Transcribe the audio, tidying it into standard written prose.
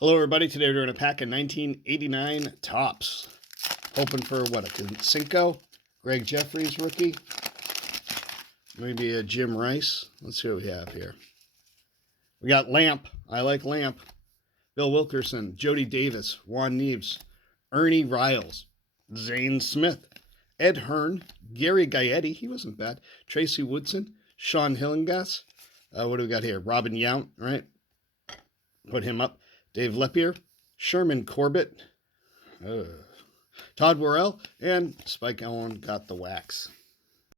Hello, everybody. Today we're doing a pack of 1989 Topps. Hoping for what, a Cinco, Greg Jeffries rookie, maybe a Jim Rice. Let's see what we have here. We got Lamp. I like Lamp. Bill Wilkerson, Jody Davis, Juan Nieves, Ernie Riles, Zane Smith, Ed Hearn, Gary Gaetti. He wasn't bad. Tracy Woodson, Sean Hillengass. What do we got here? Robin Yount, right? Put him up. Dave Lepier, Sherman Corbett, Todd Worrell, and Spike Ellen got the wax.